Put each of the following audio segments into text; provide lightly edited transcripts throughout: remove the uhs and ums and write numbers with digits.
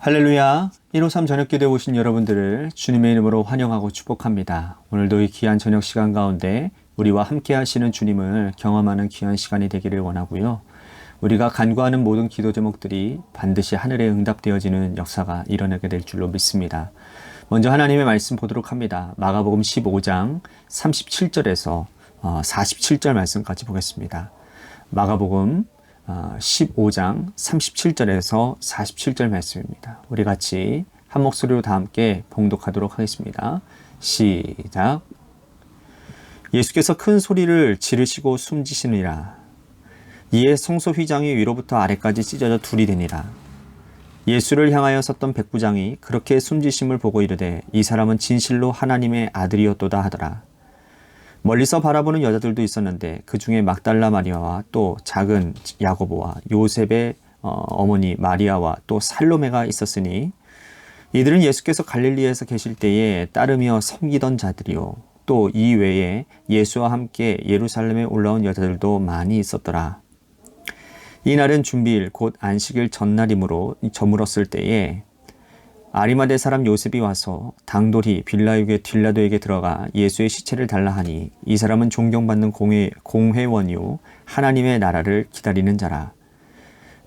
할렐루야. 153 저녁기도에 오신 여러분들을 주님의 이름으로 환영하고 축복합니다. 오늘도 이 귀한 저녁 시간 가운데 우리와 함께 하시는 주님을 경험하는 귀한 시간이 되기를 원하고요. 우리가 간구하는 모든 기도 제목들이 반드시 하늘에 응답되어지는 역사가 일어나게 될 줄로 믿습니다. 먼저 하나님의 말씀 보도록 합니다. 마가복음 15장 37절에서 47절 말씀까지 보겠습니다. 마가복음 15장 37절에서 47절 말씀입니다. 우리 같이 한 목소리로 다 함께 봉독하도록 하겠습니다. 시작. 예수께서 큰 소리를 지르시고 숨지시니라. 이에 성소 휘장이 위로부터 아래까지 찢어져 둘이 되니라. 예수를 향하여 섰던 백부장이 그렇게 숨지심을 보고 이르되 이 사람은 진실로 하나님의 아들이었도다 하더라. 멀리서 바라보는 여자들도 있었는데 그 중에 막달라 마리아와 또 작은 야고보와 요셉의 어머니 마리아와 또 살로메가 있었으니 이들은 예수께서 갈릴리에서 계실 때에 따르며 섬기던 자들이요 또 이 외에 예수와 함께 예루살렘에 올라온 여자들도 많이 있었더라. 이날은 준비일 곧 안식일 전날이므로 저물었을 때에 아리마대 사람 요셉이 와서 당돌이 빌라도에게 들어가 예수의 시체를 달라 하니 이 사람은 존경받는 공회원이요 하나님의 나라를 기다리는 자라.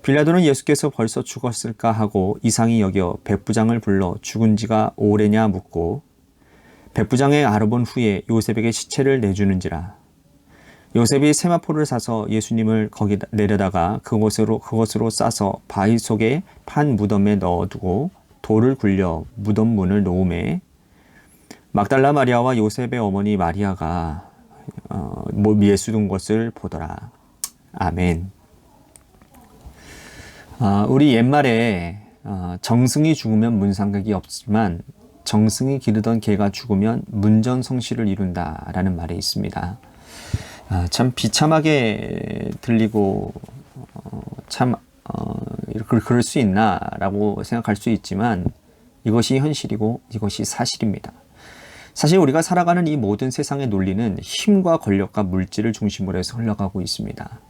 빌라도는 예수께서 벌써 죽었을까 하고 이상히 여겨 백부장을 불러 죽은 지가 오래냐 묻고 백부장의 알아본 후에 요셉에게 시체를 내주는지라. 요셉이 세마포를 사서 예수님을 거기 내려다가 그것으로 싸서 바위 속에 판 무덤에 넣어두고 돌을 굴려 무덤 문을 놓음에 막달라 마리아와 요셉의 어머니 마리아가 예수 둔 것을 보더라. 아멘. 우리 옛말에 정승이 죽으면 문상각이 없지만 정승이 기르던 개가 죽으면 문전성시를 이룬다라는 말이 있습니다. 참 비참하게 들리고 그럴 수 있나 라고 생각할 수 있지만 이것이 현실이고 이것이 사실입니다. 사실 우리가 살아가는 이 모든 세상의 논리는 힘과 권력과 물질을 중심으로 해서 흘러가고 있습니다.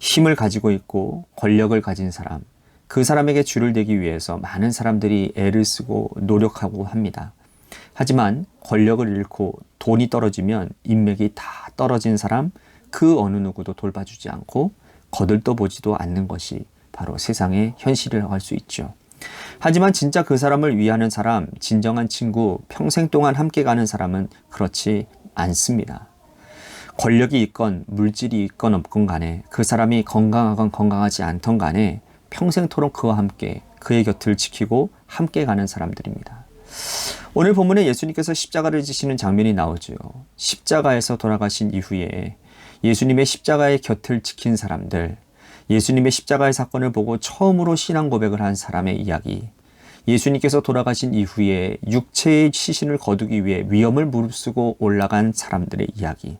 힘을 가지고 있고 권력을 가진 사람, 그 사람에게 줄을 대기 위해서 많은 사람들이 애를 쓰고 노력하고 합니다. 하지만 권력을 잃고 돈이 떨어지면 인맥이 다 떨어진 사람, 그 어느 누구도 돌봐주지 않고 거들떠보지도 않는 것이 바로 세상의 현실이라고 할 수 있죠. 하지만 진짜 그 사람을 위하는 사람, 진정한 친구, 평생 동안 함께 가는 사람은 그렇지 않습니다. 권력이 있건 물질이 있건 없건 간에 그 사람이 건강하건 건강하지 않던 간에 평생토록 그와 함께 그의 곁을 지키고 함께 가는 사람들입니다. 오늘 본문에 예수님께서 십자가를 지시는 장면이 나오죠. 십자가에서 돌아가신 이후에 예수님의 십자가의 곁을 지킨 사람들, 예수님의 십자가의 사건을 보고 처음으로 신앙 고백을 한 사람의 이야기, 예수님께서 돌아가신 이후에 육체의 시신을 거두기 위해 위험을 무릅쓰고 올라간 사람들의 이야기,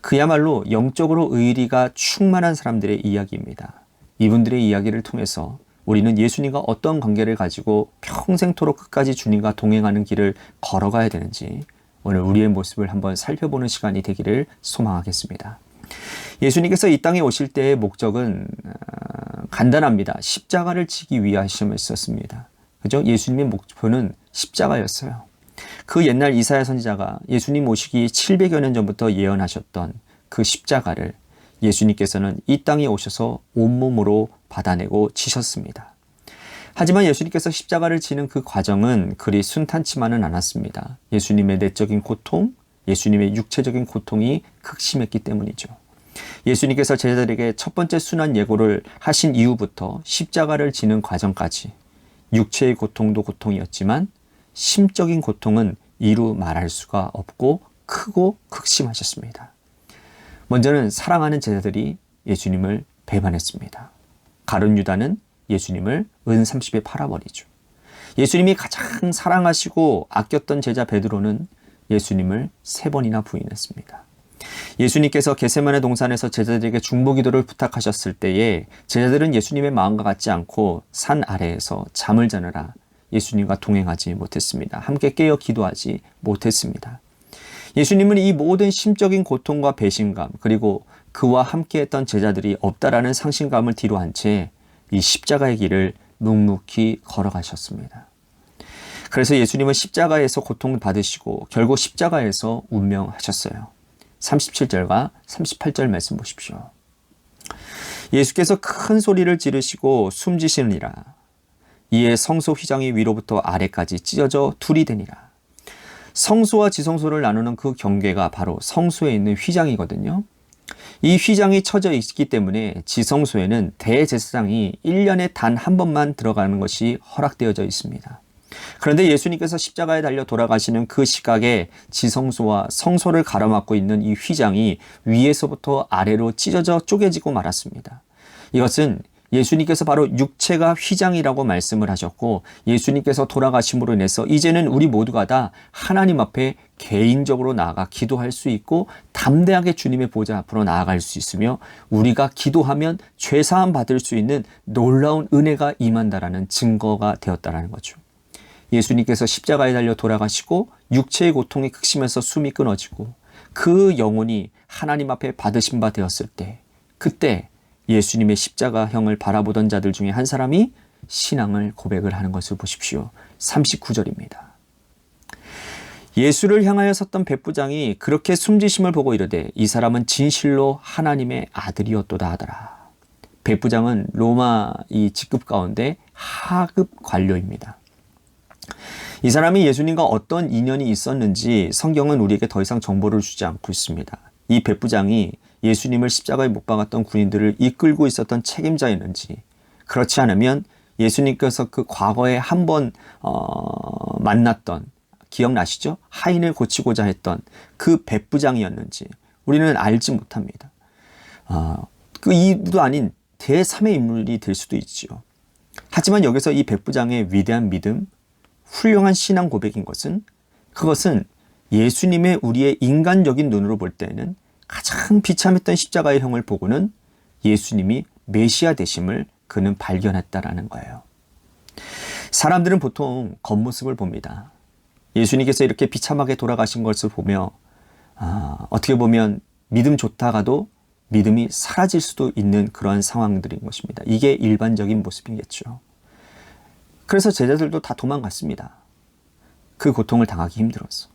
그야말로 영적으로 의리가 충만한 사람들의 이야기입니다. 이분들의 이야기를 통해서 우리는 예수님과 어떤 관계를 가지고 평생토록 끝까지 주님과 동행하는 길을 걸어가야 되는지 오늘 우리의 모습을 한번 살펴보는 시간이 되기를 소망하겠습니다. 예수님께서 이 땅에 오실 때의 목적은 간단합니다. 십자가를 지기 위하셨습니다. 그죠? 예수님의 목표는 십자가였어요. 그 옛날 이사야 선지자가 예수님 오시기 700여 년 전부터 예언하셨던 그 십자가를 예수님께서는 이 땅에 오셔서 온몸으로 받아내고 지셨습니다. 하지만 예수님께서 십자가를 지는 그 과정은 그리 순탄치만은 않았습니다. 예수님의 내적인 고통, 예수님의 육체적인 고통이 극심했기 때문이죠. 예수님께서 제자들에게 첫 번째 순환 예고를 하신 이후부터 십자가를 지는 과정까지 육체의 고통도 고통이었지만 심적인 고통은 이루 말할 수가 없고 크고 극심하셨습니다. 먼저는 사랑하는 제자들이 예수님을 배반했습니다. 가룟 유다는 예수님을 은 30에 팔아버리죠. 예수님이 가장 사랑하시고 아꼈던 제자 베드로는 예수님을 3번이나 부인했습니다. 예수님께서 겟세마네 동산에서 제자들에게 중보기도를 부탁하셨을 때에 제자들은 예수님의 마음과 같지 않고 산 아래에서 잠을 자느라 예수님과 동행하지 못했습니다. 함께 깨어 기도하지 못했습니다. 예수님은 이 모든 심적인 고통과 배신감, 그리고 그와 함께했던 제자들이 없다라는 상실감을 뒤로 한 채 이 십자가의 길을 묵묵히 걸어가셨습니다. 그래서 예수님은 십자가에서 고통을 받으시고 결국 십자가에서 운명하셨어요. 37절과 38절 말씀 보십시오. 예수께서 큰 소리를 지르시고 숨지시느니라. 이에 성소 휘장이 위로부터 아래까지 찢어져 둘이 되니라. 성소와 지성소를 나누는 그 경계가 바로 성소에 있는 휘장이거든요. 이 휘장이 쳐져 있기 때문에 지성소에는 대제사장이 1년에 단 한 번만 들어가는 것이 허락되어져 있습니다. 그런데 예수님께서 십자가에 달려 돌아가시는 그 시각에 지성소와 성소를 가로막고 있는 이 휘장이 위에서부터 아래로 찢어져 쪼개지고 말았습니다. 이것은 예수님께서 바로 육체가 휘장이라고 말씀을 하셨고 예수님께서 돌아가심으로 인해서 이제는 우리 모두가 다 하나님 앞에 개인적으로 나아가 기도할 수 있고 담대하게 주님의 보좌 앞으로 나아갈 수 있으며 우리가 기도하면 죄사함 받을 수 있는 놀라운 은혜가 임한다라는 증거가 되었다는 거죠. 예수님께서 십자가에 달려 돌아가시고 육체의 고통에 극심해서 숨이 끊어지고 그 영혼이 하나님 앞에 받으신 바 되었을 때 그때 예수님의 십자가형을 바라보던 자들 중에 한 사람이 신앙을 고백을 하는 것을 보십시오. 39절입니다. 예수를 향하여 섰던 백부장이 그렇게 숨지심을 보고 이르되 이 사람은 진실로 하나님의 아들이었도다 하더라. 백부장은 로마 이 직급 가운데 하급 관료입니다. 이 사람이 예수님과 어떤 인연이 있었는지 성경은 우리에게 더 이상 정보를 주지 않고 있습니다. 이 백부장이 예수님을 십자가에 못 박았던 군인들을 이끌고 있었던 책임자였는지 그렇지 않으면 예수님께서 그 과거에 한번 만났던 기억나시죠? 하인을 고치고자 했던 그 백부장이었는지 우리는 알지 못합니다. 그 이도 아닌 제3의 인물이 될 수도 있지요. 하지만 여기서 이 백부장의 위대한 믿음, 훌륭한 신앙 고백인 것은 그것은 예수님의 우리의 인간적인 눈으로 볼 때는 가장 비참했던 십자가의 형을 보고는 예수님이 메시아 되심을 그는 발견했다라는 거예요. 사람들은 보통 겉모습을 봅니다. 예수님께서 이렇게 비참하게 돌아가신 것을 보며 어떻게 보면 믿음 좋다가도 믿음이 사라질 수도 있는 그러한 상황들인 것입니다. 이게 일반적인 모습이겠죠. 그래서 제자들도 다 도망갔습니다. 그 고통을 당하기 힘들어서.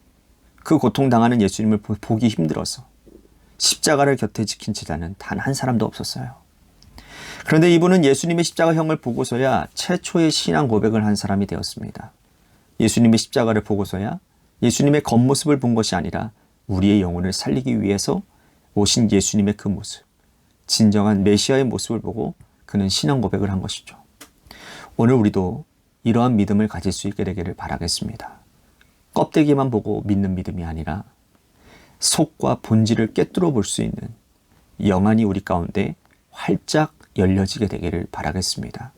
그 고통당하는 예수님을 보기 힘들어서. 십자가를 곁에 지킨 제자는 단 한 사람도 없었어요. 그런데 이분은 예수님의 십자가형을 보고서야 최초의 신앙 고백을 한 사람이 되었습니다. 예수님의 십자가를 보고서야 예수님의 겉모습을 본 것이 아니라 우리의 영혼을 살리기 위해서 오신 예수님의 그 모습, 진정한 메시아의 모습을 보고 그는 신앙 고백을 한 것이죠. 오늘 우리도 이러한 믿음을 가질 수 있게 되기를 바라겠습니다. 껍데기만 보고 믿는 믿음이 아니라 속과 본질을 꿰뚫어 볼 수 있는 영안이 우리 가운데 활짝 열려지게 되기를 바라겠습니다.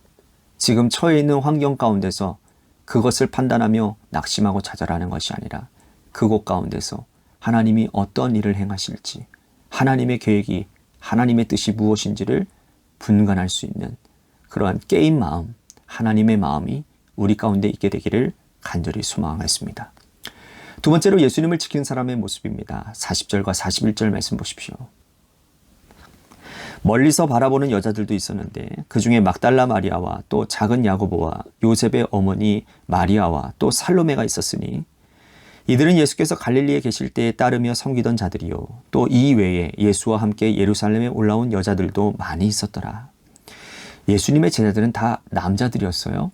지금 처해 있는 환경 가운데서 그것을 판단하며 낙심하고 좌절하는 것이 아니라 그곳 가운데서 하나님이 어떤 일을 행하실지 하나님의 계획이 하나님의 뜻이 무엇인지를 분간할 수 있는 그러한 깨인 마음, 하나님의 마음이 우리 가운데 있게 되기를 간절히 소망하겠습니다. 두 번째로 예수님을 지킨 사람의 모습입니다. 40절과 41절 말씀 보십시오. 멀리서 바라보는 여자들도 있었는데 그 중에 막달라 마리아와 또 작은 야고보와 요셉의 어머니 마리아와 또 살로메가 있었으니 이들은 예수께서 갈릴리에 계실 때에 따르며 섬기던 자들이요 또 이 외에 예수와 함께 예루살렘에 올라온 여자들도 많이 있었더라. 예수님의 제자들은 다 남자들이었어요.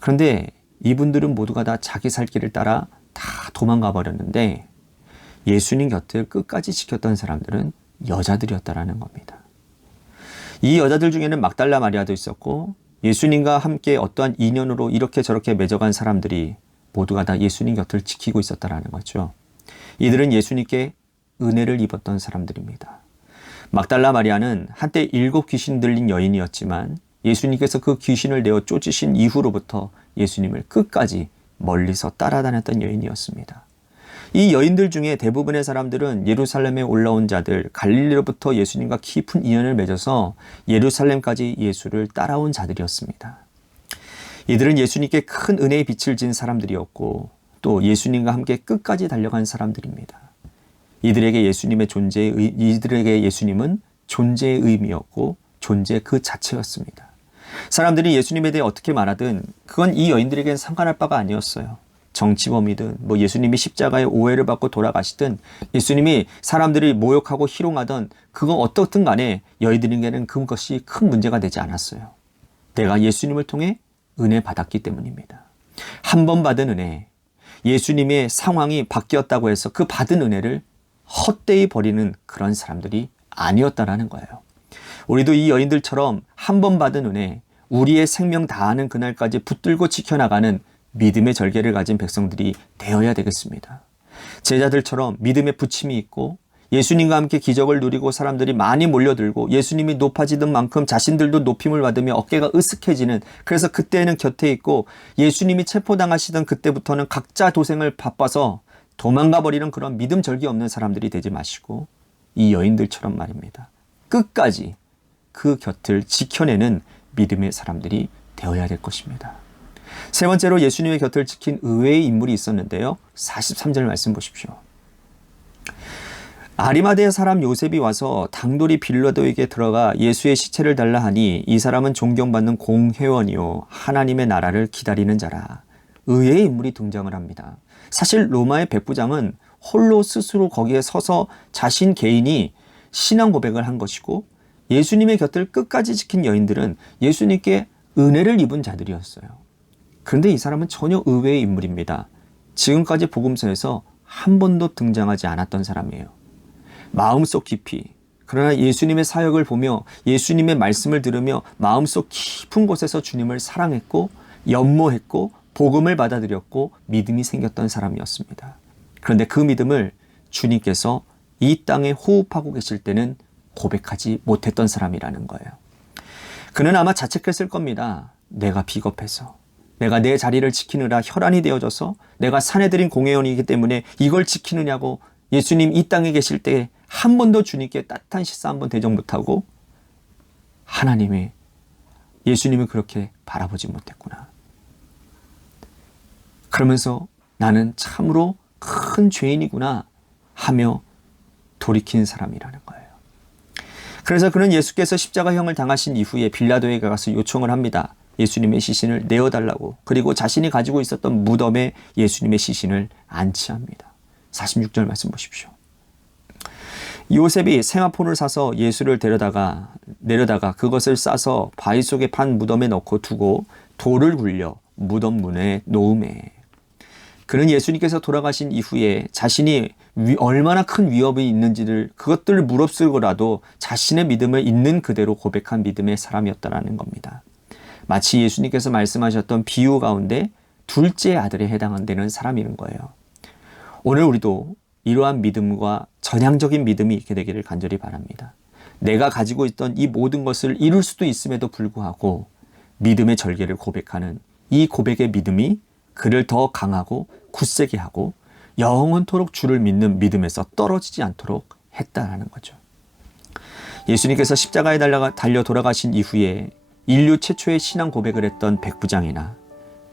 그런데 이분들은 모두가 다 자기 살 길을 따라 다 도망가 버렸는데 예수님 곁을 끝까지 지켰던 사람들은 여자들이었다라는 겁니다. 이 여자들 중에는 막달라 마리아도 있었고 예수님과 함께 어떠한 인연으로 이렇게 저렇게 맺어간 사람들이 모두가 다 예수님 곁을 지키고 있었다라는 거죠. 이들은 예수님께 은혜를 입었던 사람들입니다. 막달라 마리아는 한때 7 귀신 들린 여인이었지만 예수님께서 그 귀신을 내어 쫓으신 이후로부터 예수님을 끝까지 멀리서 따라다녔던 여인이었습니다. 이 여인들 중에 대부분의 사람들은 예루살렘에 올라온 자들, 갈릴리로부터 예수님과 깊은 인연을 맺어서 예루살렘까지 예수를 따라온 자들이었습니다. 이들은 예수님께 큰 은혜의 빛을 진 사람들이었고 또 예수님과 함께 끝까지 달려간 사람들입니다. 이들에게 예수님은 존재의 의미였고 존재 그 자체였습니다. 사람들이 예수님에 대해 어떻게 말하든 그건 이 여인들에겐 상관할 바가 아니었어요. 정치범이든 예수님이 십자가의 오해를 받고 돌아가시든 예수님이 사람들이 모욕하고 희롱하던 그거 어떻든 간에 여인들에게는 그것이 큰 문제가 되지 않았어요. 내가 예수님을 통해 은혜 받았기 때문입니다. 한 번 받은 은혜, 예수님의 상황이 바뀌었다고 해서 그 받은 은혜를 헛되이 버리는 그런 사람들이 아니었다라는 거예요. 우리도 이 여인들처럼 한 번 받은 은혜, 우리의 생명 다하는 그날까지 붙들고 지켜나가는 믿음의 절개를 가진 백성들이 되어야 되겠습니다. 제자들처럼 믿음의 부침이 있고 예수님과 함께 기적을 누리고 사람들이 많이 몰려들고 예수님이 높아지던 만큼 자신들도 높임을 받으며 어깨가 으쓱해지는, 그래서 그때는 곁에 있고 예수님이 체포당하시던 그때부터는 각자 도생을 바빠서 도망가 버리는 그런 믿음 절개 없는 사람들이 되지 마시고 이 여인들처럼 말입니다. 끝까지 그 곁을 지켜내는 믿음의 사람들이 되어야 될 것입니다. 세 번째로 예수님의 곁을 지킨 의외의 인물이 있었는데요. 43절 말씀 보십시오. 아리마대 사람 요셉이 와서 당돌이 빌라도에게 들어가 예수의 시체를 달라 하니 이 사람은 존경받는 공회원이요 하나님의 나라를 기다리는 자라. 의외의 인물이 등장을 합니다. 사실 로마의 백부장은 홀로 스스로 거기에 서서 자신 개인이 신앙 고백을 한 것이고 예수님의 곁을 끝까지 지킨 여인들은 예수님께 은혜를 입은 자들이었어요. 그런데 이 사람은 전혀 의외의 인물입니다. 지금까지 복음서에서 한 번도 등장하지 않았던 사람이에요. 마음속 깊이, 그러나 예수님의 사역을 보며 예수님의 말씀을 들으며 마음속 깊은 곳에서 주님을 사랑했고 연모했고 복음을 받아들였고 믿음이 생겼던 사람이었습니다. 그런데 그 믿음을 주님께서 이 땅에 호흡하고 계실 때는 고백하지 못했던 사람이라는 거예요. 그는 아마 자책했을 겁니다. 내가 비겁해서, 내가 내 자리를 지키느라 혈안이 되어져서 내가 사내들인 공회원이기 때문에 이걸 지키느냐고 예수님 이 땅에 계실 때 한 번도 주님께 따뜻한 식사 한 번 대접 못하고 하나님의 예수님을 그렇게 바라보지 못했구나. 그러면서 나는 참으로 큰 죄인이구나 하며 돌이킨 사람이라는 거예요. 그래서 그는 예수께서 십자가형을 당하신 이후에 빌라도에게 가서 요청을 합니다. 예수님의 시신을 내어달라고. 그리고 자신이 가지고 있었던 무덤에 예수님의 시신을 안치합니다. 46절 말씀 보십시오. 요셉이 생화포를 사서 예수를 내려다가 그것을 싸서 바위 속에 판 무덤에 넣고 두고 돌을 굴려 무덤 문에 놓음에. 그는 예수님께서 돌아가신 이후에 자신이 얼마나 큰 위협이 있는지를 그것들을 무릅쓰고라도 자신의 믿음을 있는 그대로 고백한 믿음의 사람이었다라는 겁니다. 마치 예수님께서 말씀하셨던 비유 가운데 둘째 아들에 해당되는 사람이는 거예요. 오늘 우리도 이러한 믿음과 전향적인 믿음이 있게 되기를 간절히 바랍니다. 내가 가지고 있던 이 모든 것을 이룰 수도 있음에도 불구하고 믿음의 절개를 고백하는 이 고백의 믿음이 그를 더 강하고 굳세게 하고 영원토록 주를 믿는 믿음에서 떨어지지 않도록 했다라는 거죠. 예수님께서 십자가에 달려 돌아가신 이후에 인류 최초의 신앙 고백을 했던 백부장이나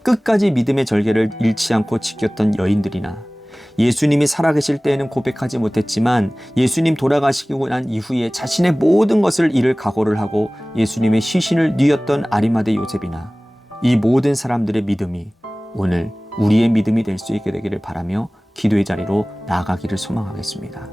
끝까지 믿음의 절개를 잃지 않고 지켰던 여인들이나 예수님이 살아계실 때에는 고백하지 못했지만 예수님 돌아가시고 난 이후에 자신의 모든 것을 잃을 각오를 하고 예수님의 시신을 뉘었던 아리마대 요셉이나 이 모든 사람들의 믿음이 오늘 우리의 믿음이 될 수 있게 되기를 바라며 기도의 자리로 나아가기를 소망하겠습니다.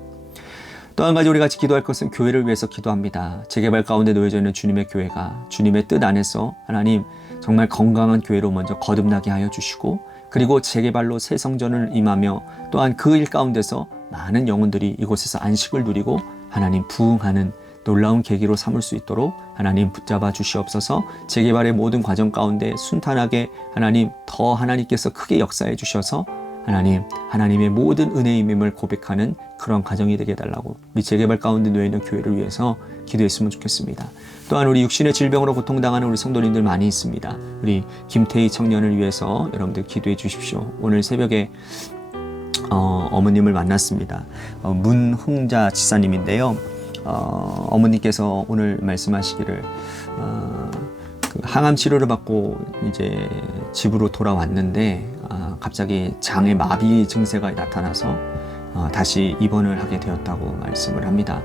또 한 가지 우리 같이 기도할 것은 교회를 위해서 기도합니다. 재개발 가운데 놓여져 있는 주님의 교회가 주님의 뜻 안에서 하나님 정말 건강한 교회로 먼저 거듭나게 하여 주시고 그리고 재개발로 새 성전을 임하며 또한 그 일 가운데서 많은 영혼들이 이곳에서 안식을 누리고 하나님 부흥하는 놀라운 계기로 삼을 수 있도록 하나님 붙잡아 주시옵소서. 재개발의 모든 과정 가운데 순탄하게 하나님 더 하나님께서 크게 역사해 주셔서 하나님의 모든 은혜임을 고백하는 그런 가정이 되게 해달라고 우리 재개발 가운데 놓여있는 교회를 위해서 기도했으면 좋겠습니다. 또한 우리 육신의 질병으로 고통당하는 우리 성도님들 많이 있습니다. 우리 김태희 청년을 위해서 여러분들 기도해 주십시오. 오늘 새벽에 어머님을 만났습니다. 문흥자 지사님인데요. 어머니께서 오늘 말씀하시기를 그 항암 치료를 받고 이제 집으로 돌아왔는데 갑자기 장에 마비 증세가 나타나서 다시 입원을 하게 되었다고 말씀을 합니다.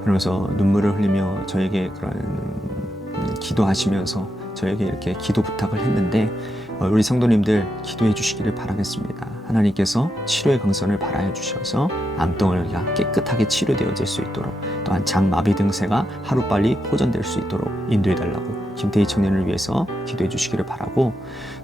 그러면서 눈물을 흘리며 저에게 그런 기도하시면서 저에게 이렇게 기도 부탁을 했는데 우리 성도님들 기도해 주시기를 바라겠습니다. 하나님께서 치료의 강선을 발하여 주셔서 암덩어리가 깨끗하게 치료되어질 수 있도록, 또한 장마비 등세가 하루빨리 호전될 수 있도록 인도해 달라고 김태희 청년을 위해서 기도해 주시기를 바라고,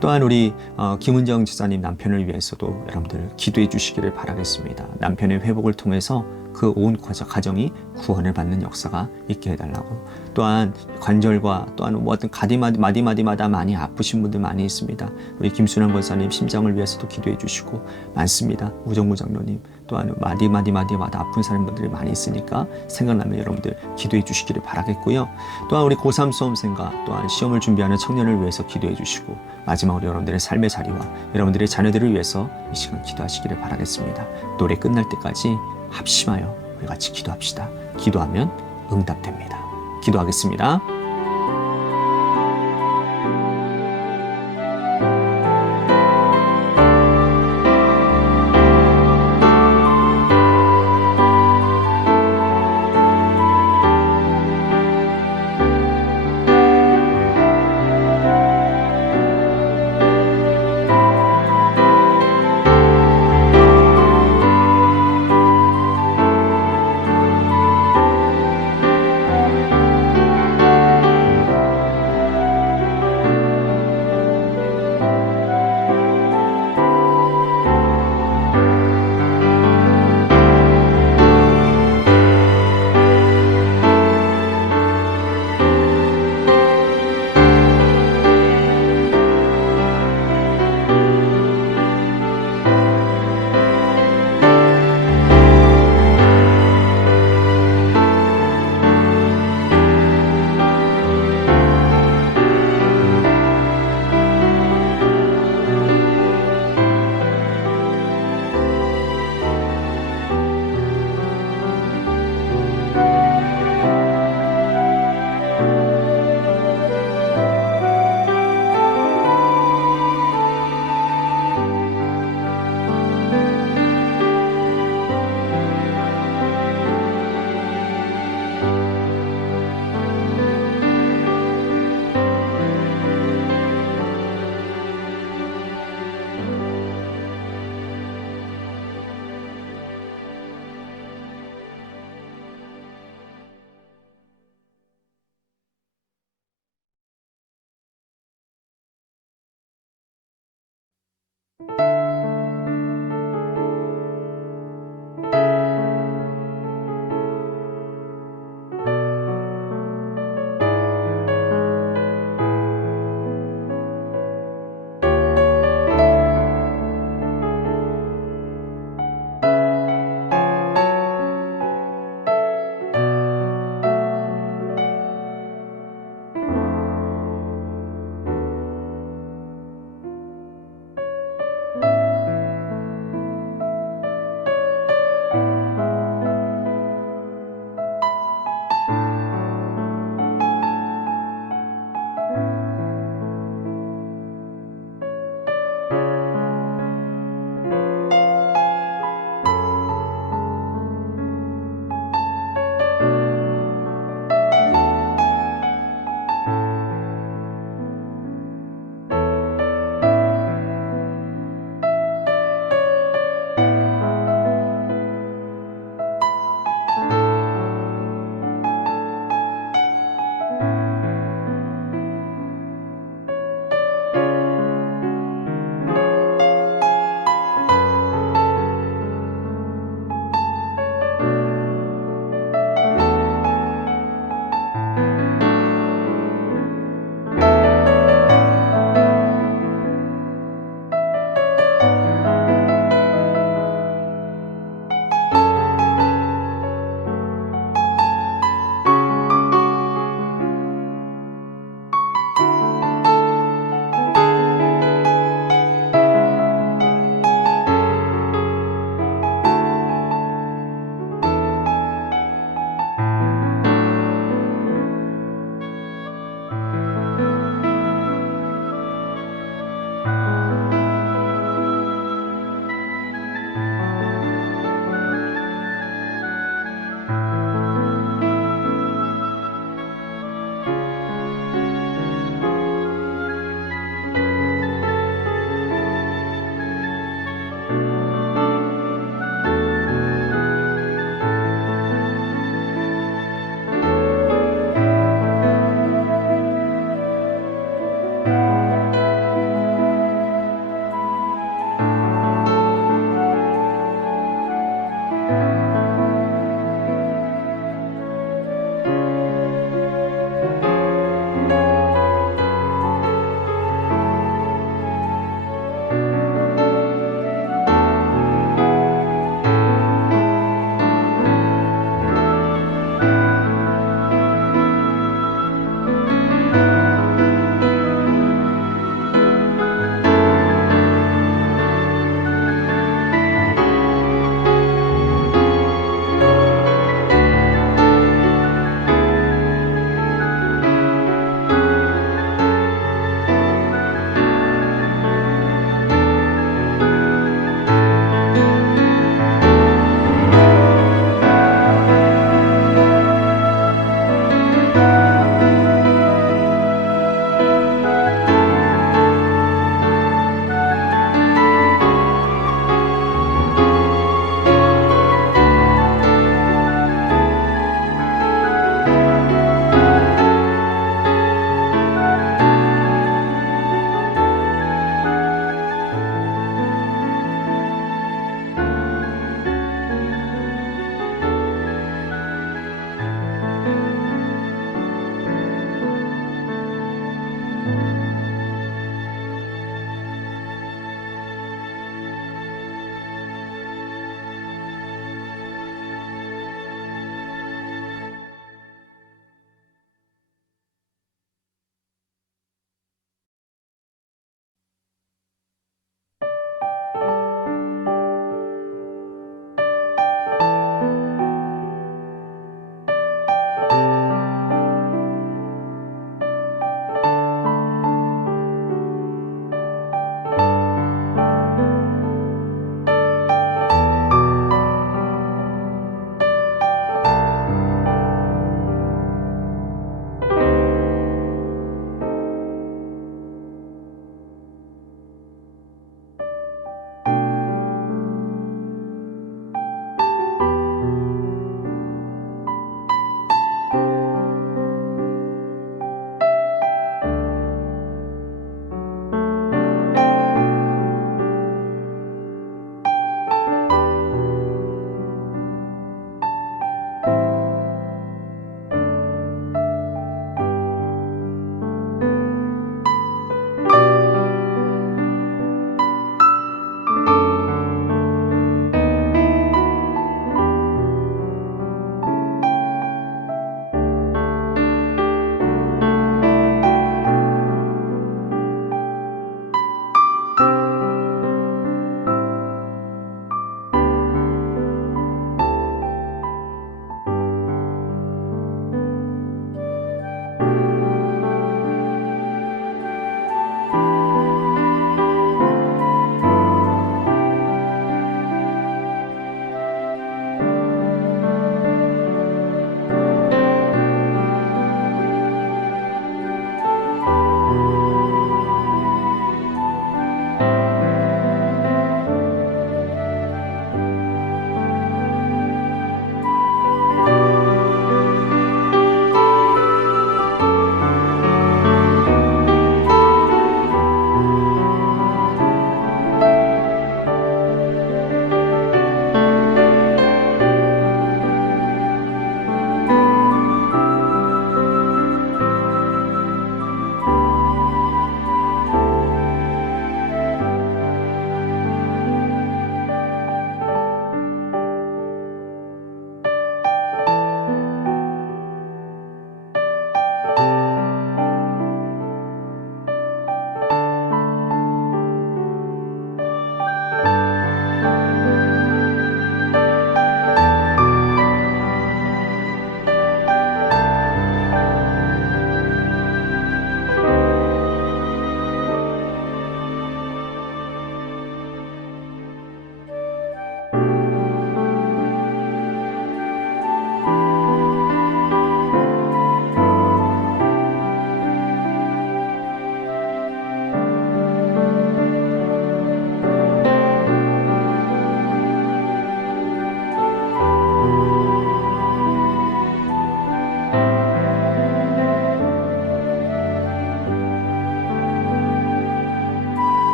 또한 우리 김은정 지사님 남편을 위해서도 여러분들 기도해 주시기를 바라겠습니다. 남편의 회복을 통해서 그 온 가정이 구원을 받는 역사가 있게 해달라고, 또한 관절과 또한 어떤 마디마디마다 많이 아프신 분들 많이 있습니다. 우리 김순환 권사님 심장을 위해서도 기도해 주시고 많습니다. 우정구 장로님, 또한 마디마디마다 아픈 사람분들이 많이 있으니까 생각나면 여러분들 기도해 주시기를 바라겠고요. 또한 우리 고3 수험생과 또한 시험을 준비하는 청년을 위해서 기도해 주시고, 마지막으로 여러분들의 삶의 자리와 여러분들의 자녀들을 위해서 이 시간 기도하시기를 바라겠습니다. 노래 끝날 때까지 합심하여 우리 같이 기도합시다. 기도하면 응답됩니다. 기도하겠습니다.